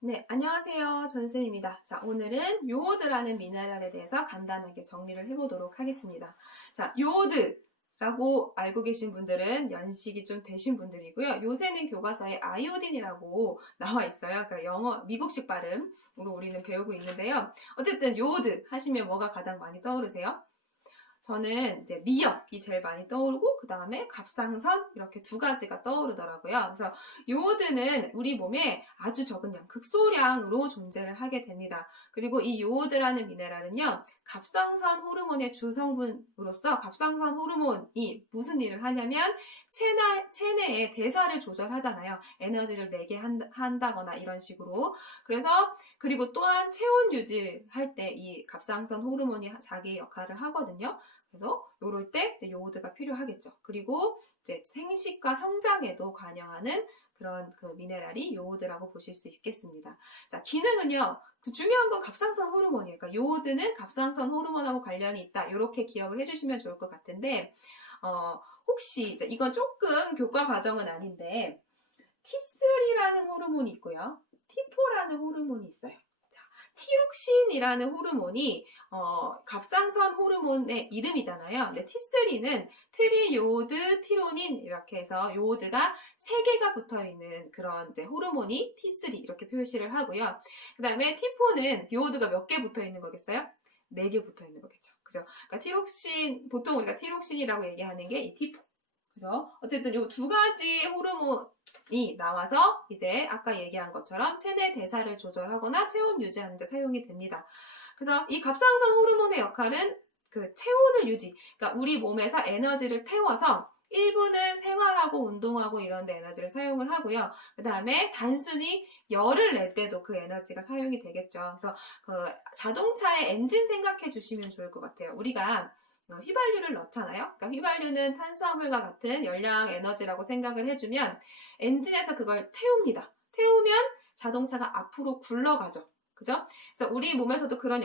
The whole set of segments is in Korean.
네, 안녕하세요. 전쌤입니다. 자, 오늘은 요오드라는 미네랄에 대해서 간단하게 정리를 해보도록 하겠습니다. 자, 요오드라고 알고 계신 분들은 연식이 좀 되신 분들이고요. 요새는 교과서에 아이오딘이라고 나와 있어요. 그러니까 영어, 미국식 발음으로 우리는 배우고 있는데요. 어쨌든 요오드 하시면 뭐가 가장 많이 떠오르세요? 저는 이제 미역이 제일 많이 떠오르고 그 다음에 갑상선 이렇게 두 가지가 떠오르더라고요. 그래서 요오드는 우리 몸에 아주 적은 양, 극소량으로 존재를 하게 됩니다. 그리고 이 요오드라는 미네랄은요, 갑상선 호르몬의 주성분으로서 갑상선 호르몬이 무슨 일을 하냐면 체내의 대사를 조절하잖아요. 에너지를 내게 한다거나 이런 식으로. 그래서 그리고 또한 체온 유지할 때 이 갑상선 호르몬이 자기 역할을 하거든요. 그래서 요럴 때 이제 요오드가 필요하겠죠. 그리고 이제 생식과 성장에도 관여하는 그런 그 미네랄이 요오드라고 보실 수 있겠습니다. 자, 기능은요. 중요한 건 갑상선 호르몬이에요. 그러니까 요오드는 갑상선 호르몬하고 관련이 있다. 이렇게 기억을 해주시면 좋을 것 같은데 혹시 이제 이건 조금 교과 과정은 아닌데 T3라는 호르몬이 있고요. T4라는 호르몬이 있어요. 티록신이라는 호르몬이 갑상선 호르몬의 이름이잖아요. 근데 T3는 트리요드 티로닌 이렇게 해서 요오드가 3개가 붙어있는 그런 이제 호르몬이 T3 이렇게 표시를 하고요. 그 다음에 T4는 요오드가 몇 개 붙어있는 거겠어요? 4개 붙어있는 거겠죠. 그죠? 그러니까 티록신, 보통 우리가 티록신이라고 얘기하는 게 이 T4. 그래서 어쨌든 이 두 가지 호르몬이 나와서 이제 아까 얘기한 것처럼 체내 대사를 조절하거나 체온 유지하는 데 사용이 됩니다. 그래서 이 갑상선 호르몬의 역할은 그 체온을 유지, 그러니까 우리 몸에서 에너지를 태워서 일부는 생활하고 운동하고 이런 데 에너지를 사용을 하고요. 그 다음에 단순히 열을 낼 때도 그 에너지가 사용이 되겠죠. 그래서 그 자동차의 엔진 생각해 주시면 좋을 것 같아요. 우리가 휘발유를 넣잖아요. 그러니까 휘발유는 탄수화물과 같은 열량 에너지라고 생각을 해주면 엔진에서 그걸 태웁니다. 태우면 자동차가 앞으로 굴러가죠. 그죠? 그래서 우리 몸에서도 그런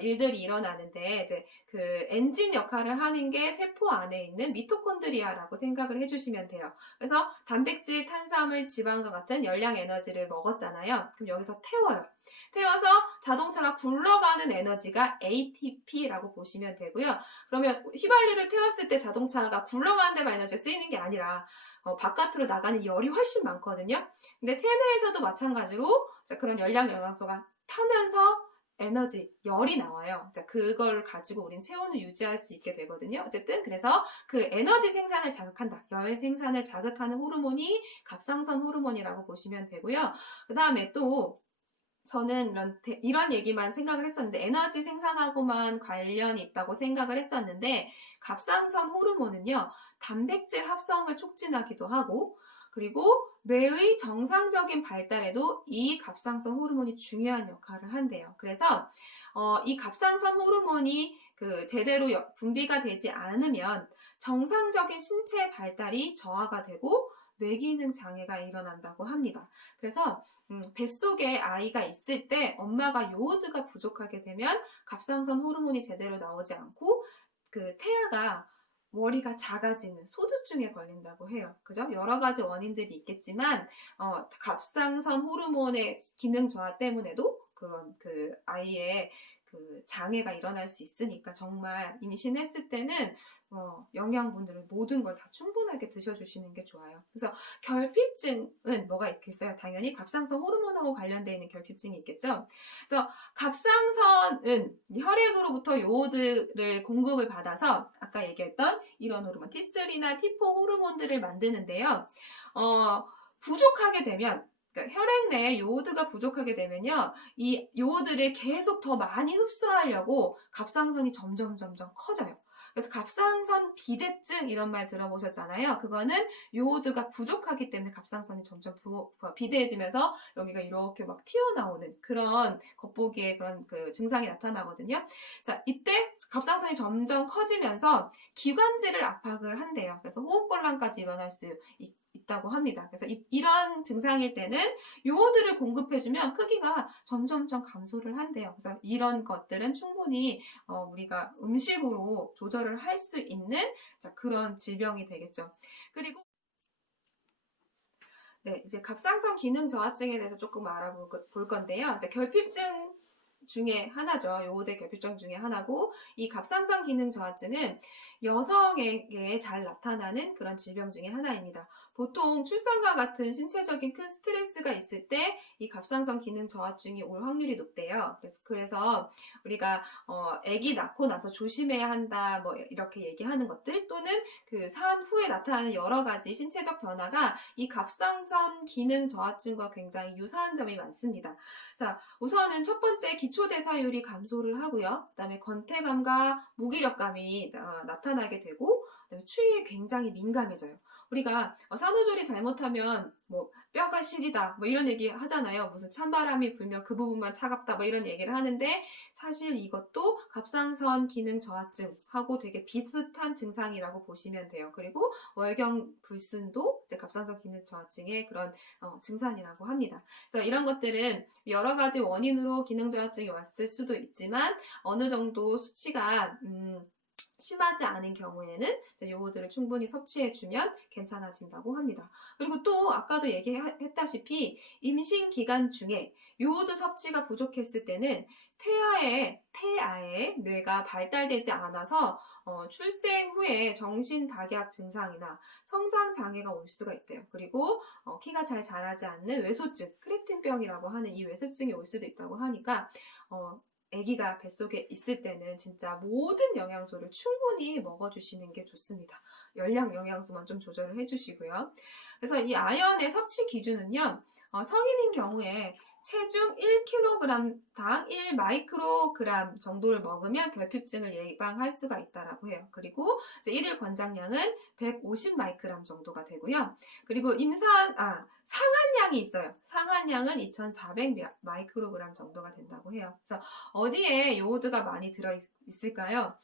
일들이 일어나는데 이제 그 엔진 역할을 하는 게 세포 안에 있는 미토콘드리아라고 생각을 해주시면 돼요. 그래서 단백질, 탄수화물, 지방과 같은 열량 에너지를 먹었잖아요. 그럼 여기서 태워요. 태워서 자동차가 굴러가는 에너지가 ATP라고 보시면 되고요. 그러면 휘발유를 태웠을 때 자동차가 굴러가는 데만 에너지가 쓰이는 게 아니라 바깥으로 나가는 열이 훨씬 많거든요. 근데 체내에서도 마찬가지로 그런 열량 영양소가 타면서 에너지, 열이 나와요. 자, 그걸 가지고 우린 체온을 유지할 수 있게 되거든요. 어쨌든 그래서 그 에너지 생산을 자극한다. 열 생산을 자극하는 호르몬이 갑상선 호르몬이라고 보시면 되고요. 그 다음에 또 저는 이런 얘기만 생각을 했었는데 에너지 생산하고만 관련이 있다고 생각을 했었는데 갑상선 호르몬은요 단백질 합성을 촉진하기도 하고 그리고 뇌의 정상적인 발달에도 이 갑상선 호르몬이 중요한 역할을 한대요. 그래서 이 갑상선 호르몬이 그 제대로 분비가 되지 않으면 정상적인 신체 발달이 저하가 되고 뇌기능 장애가 일어난다고 합니다. 그래서 뱃속에 아이가 있을 때 엄마가 요오드가 부족하게 되면 갑상선 호르몬이 제대로 나오지 않고 그 태아가 머리가 작아지는 소두증에 걸린다고 해요. 그죠? 여러 가지 원인들이 있겠지만 갑상선 호르몬의 기능 저하 때문에도 그런 그 아이의 그 장애가 일어날 수 있으니까 정말 임신했을 때는 영양분들을 모든 걸 다 충분하게 드셔주시는 게 좋아요. 그래서 결핍증은 뭐가 있겠어요? 당연히 갑상선 호르몬하고 관련되어 있는 결핍증이 있겠죠. 그래서 갑상선은 혈액으로부터 요오드를 공급을 받아서 아까 얘기했던 이런 호르몬 T3나 T4 호르몬들을 만드는데요. 부족하게 되면 그러니까 혈액 내에 요오드가 부족하게 되면요. 이 요오드를 계속 더 많이 흡수하려고 갑상선이 점점 커져요. 그래서 갑상선 비대증 이런 말 들어보셨잖아요. 그거는 요오드가 부족하기 때문에 갑상선이 점점 비대해지면서 여기가 이렇게 막 튀어나오는 그런 겉보기에 그런 그 증상이 나타나거든요. 자, 이때 갑상선이 점점 커지면서 기관지를 압박을 한대요. 그래서 호흡곤란까지 일어날 수 있다고 합니다. 그래서 이런 증상일 때는 요오드를 공급해주면 크기가 점점 감소를 한대요. 그래서 이런 것들은 충분히 우리가 음식으로 조절을 할 수 있는 그런 질병이 되겠죠. 그리고 네, 이제 갑상선 기능 저하증에 대해서 조금 알아볼 건데요. 이제 결핍증 중에 하나죠. 요오드 결핍증 중에 하나고, 이 갑상선 기능 저하증은 여성에게 잘 나타나는 그런 질병 중에 하나입니다. 보통 출산과 같은 신체적인 큰 스트레스가 있을 때 이 갑상선 기능 저하증이 올 확률이 높대요. 그래서 우리가 아기 낳고 나서 조심해야 한다, 뭐 이렇게 얘기하는 것들, 또는 그 산 후에 나타나는 여러 가지 신체적 변화가 이 갑상선 기능 저하증과 굉장히 유사한 점이 많습니다. 자, 우선은 첫 번째 기초대사율이 감소를 하고요. 그다음에 권태감과 무기력감이 나타나게 되고, 그다음에 추위에 굉장히 민감해져요. 우리가 산후조리 잘못하면 뭐 뼈가 시리다 뭐 이런 얘기 하잖아요. 무슨 찬바람이 불면 그 부분만 차갑다 뭐 이런 얘기를 하는데, 사실 이것도 갑상선 기능 저하증하고 되게 비슷한 증상이라고 보시면 돼요. 그리고 월경 불순도 이제 갑상선 기능 저하증의 그런 증상이라고 합니다. 그래서 이런 것들은 여러 가지 원인으로 기능 저하증이 왔을 수도 있지만, 어느 정도 수치가 심하지 않은 경우에는 요오드를 충분히 섭취해주면 괜찮아진다고 합니다. 그리고 또 아까도 얘기했다시피 임신 기간 중에 요오드 섭취가 부족했을 때는 태아의 뇌가 발달되지 않아서 출생 후에 정신박약 증상이나 성장 장애가 올 수가 있대요. 그리고 키가 잘 자라지 않는 외소증, 크레틴병이라고 하는 이 외소증이 올 수도 있다고 하니까 아기가 뱃속에 있을 때는 진짜 모든 영양소를 충분히 먹어주시는 게 좋습니다. 열량 영양소만 좀 조절을 해주시고요. 그래서 이 아연의 섭취 기준은요, 성인인 경우에 체중 1kg당 1마이크로그램 정도를 먹으면 결핍증을 예방할 수가 있다라고 해요. 그리고 이제 1일 권장량은 150마이크로그램 정도가 되고요. 그리고 상한량이 있어요. 상한량은 2400마이크로그램 정도가 된다고 해요. 그래서 어디에 요오드가 많이 들어있을까요?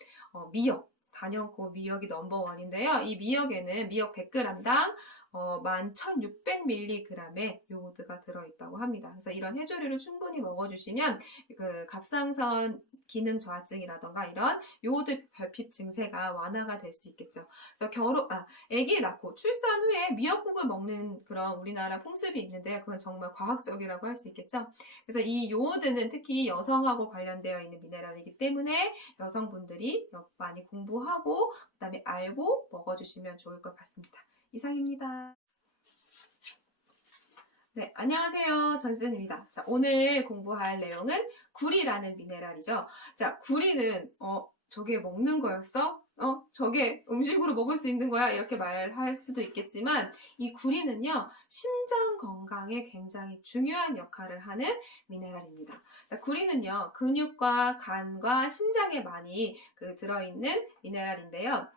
미역. 단연코 미역이 넘버원인데요. 이 미역에는 미역 100g당 11,600mg의 요오드가 들어있다고 합니다. 그래서 이런 해조류를 충분히 먹어주시면 그 갑상선 기능 저하증이라던가 이런 요오드 결핍 증세가 완화가 될 수 있겠죠. 그래서 아기 낳고 출산 후에 미역국을 먹는 그런 우리나라 풍습이 있는데, 그건 정말 과학적이라고 할 수 있겠죠. 그래서 이 요오드는 특히 여성하고 관련되어 있는 미네랄이기 때문에 여성분들이 많이 공부하고 그다음에 알고 먹어주시면 좋을 것 같습니다. 이상입니다. 네, 안녕하세요. 전쌤입니다. 자, 오늘 공부할 내용은 구리라는 미네랄이죠. 자, 구리는 저게 먹는 거였어? 저게 음식으로 먹을 수 있는 거야? 이렇게 말할 수도 있겠지만, 이 구리는요, 심장 건강에 굉장히 중요한 역할을 하는 미네랄입니다. 자, 구리는요, 근육과 간과 심장에 많이 들어있는 미네랄인데요.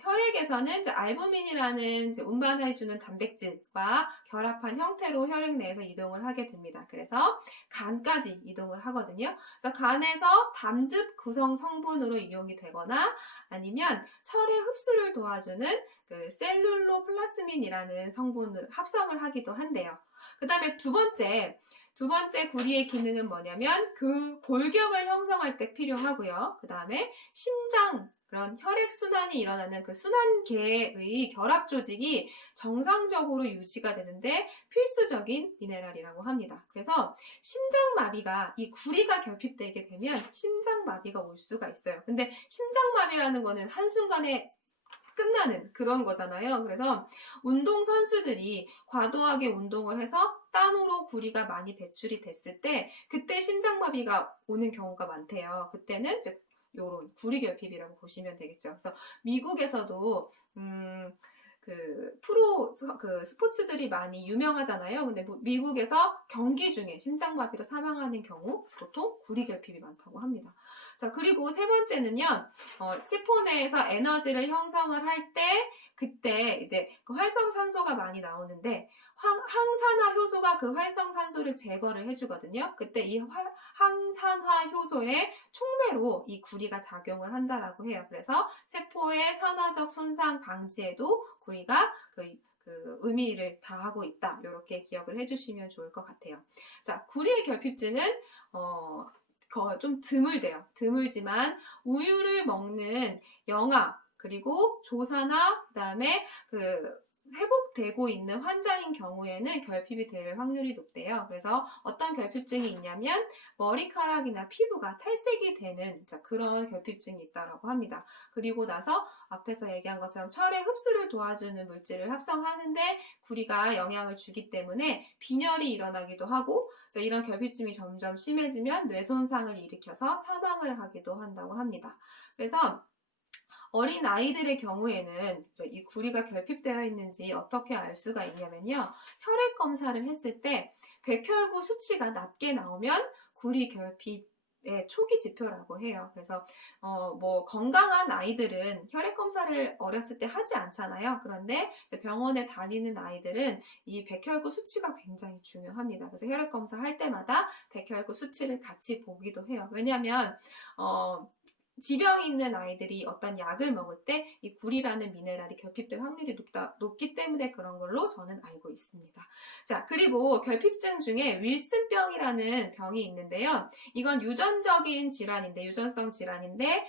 혈액에서는 이제 알부민이라는 이제 운반해주는 단백질과 결합한 형태로 혈액 내에서 이동을 하게 됩니다. 그래서 간까지 이동을 하거든요. 그래서 간에서 담즙 구성 성분으로 이용이 되거나, 아니면 철의 흡수를 도와주는 그 셀룰로플라스민이라는 성분을 합성을 하기도 한대요. 그 다음에 두 번째 구리의 기능은 뭐냐면 골격을 형성할 때 필요하고요. 그 다음에 심장, 그런 혈액순환이 일어나는 그 순환계의 결합 조직이 정상적으로 유지가 되는데 필수적인 미네랄이라고 합니다. 그래서 심장마비가, 이 구리가 결핍되게 되면 심장마비가 올 수가 있어요. 근데 심장마비라는 거는 한순간에 끝나는 그런 거잖아요. 그래서 운동선수들이 과도하게 운동을 해서 땀으로 구리가 많이 배출이 됐을 때, 그때 심장마비가 오는 경우가 많대요. 그때는 이제 요런 구리결핍이라고 보시면 되겠죠. 그래서 미국에서도 스포츠들이 많이 유명하잖아요. 근데 미국에서 경기 중에 심장마비로 사망하는 경우 보통 구리결핍이 많다고 합니다. 자, 그리고 세 번째는요, 세포 내에서 에너지를 형성을 할 때, 그때 이제 그 활성산소가 많이 나오는데, 항산화 효소가 그 활성산소를 제거를 해주거든요. 그때 이 항산화 효소의 촉매로 이 구리가 작용을 한다라고 해요. 그래서 세포의 산화적 손상 방지에도 구리가 의미를 다하고 있다. 이렇게 기억을 해주시면 좋을 것 같아요. 자, 구리의 결핍증은 좀 드물지만 우유를 먹는 영아, 그리고 조사나 그다음에 회복되고 있는 환자인 경우에는 결핍이 될 확률이 높대요. 그래서 어떤 결핍증이 있냐면 머리카락이나 피부가 탈색이 되는 그런 결핍증이 있다고 합니다. 그리고 나서 앞에서 얘기한 것처럼 철의 흡수를 도와주는 물질을 합성하는데 구리가 영향을 주기 때문에 빈혈이 일어나기도 하고 이런 결핍증이 점점 심해지면 뇌 손상을 일으켜서 사망을 하기도 한다고 합니다. 그래서 어린 아이들의 경우에는 이 구리가 결핍되어 있는지 어떻게 알 수가 있냐면요. 혈액 검사를 했을 때 백혈구 수치가 낮게 나오면 구리 결핍의 초기 지표라고 해요. 그래서 건강한 아이들은 혈액 검사를 어렸을 때 하지 않잖아요. 그런데 병원에 다니는 아이들은 이 백혈구 수치가 굉장히 중요합니다. 그래서 혈액 검사 할 때마다 백혈구 수치를 같이 보기도 해요. 왜냐하면 지병이 있는 아이들이 어떤 약을 먹을 때 이 구리라는 미네랄이 결핍될 확률이 높기 때문에 그런 걸로 저는 알고 있습니다. 자, 그리고 결핍증 중에 윌슨병이라는 병이 있는데요. 이건 유전적인 질환인데, 유전성 질환인데,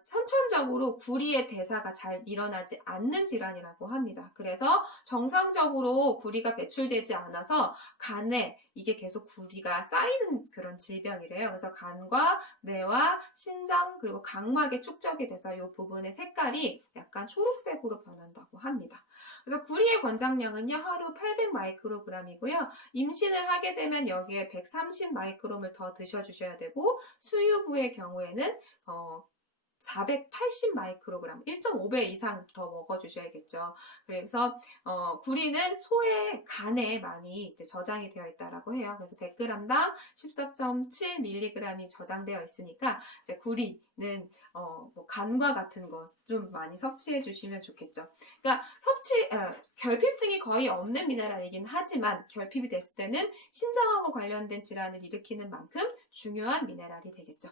선천적으로 구리의 대사가 잘 일어나지 않는 질환이라고 합니다. 그래서 정상적으로 구리가 배출되지 않아서 간에 이게 계속 구리가 쌓이는 그런 질병이래요. 그래서 간과 뇌와 신장 그리고 각막에 축적이 돼서 이 부분의 색깔이 약간 초록색으로 변한다고 합니다. 그래서 구리의 권장량은요 하루 800 마이크로그램이고요. 임신을 하게 되면 여기에 130 마이크롬을 더 드셔주셔야 되고 수유부의 경우에는 480 마이크로그램, 1.5배 이상 더 먹어주셔야겠죠. 그래서 구리는 소의 간에 많이 이제 저장이 되어 있다라고 해요. 그래서 100g당 14.7mg이 저장되어 있으니까 이제 구리는 간과 같은 거 좀 많이 섭취해 주시면 좋겠죠. 그러니까 결핍증이 거의 없는 미네랄이긴 하지만 결핍이 됐을 때는 심장하고 관련된 질환을 일으키는 만큼 중요한 미네랄이 되겠죠.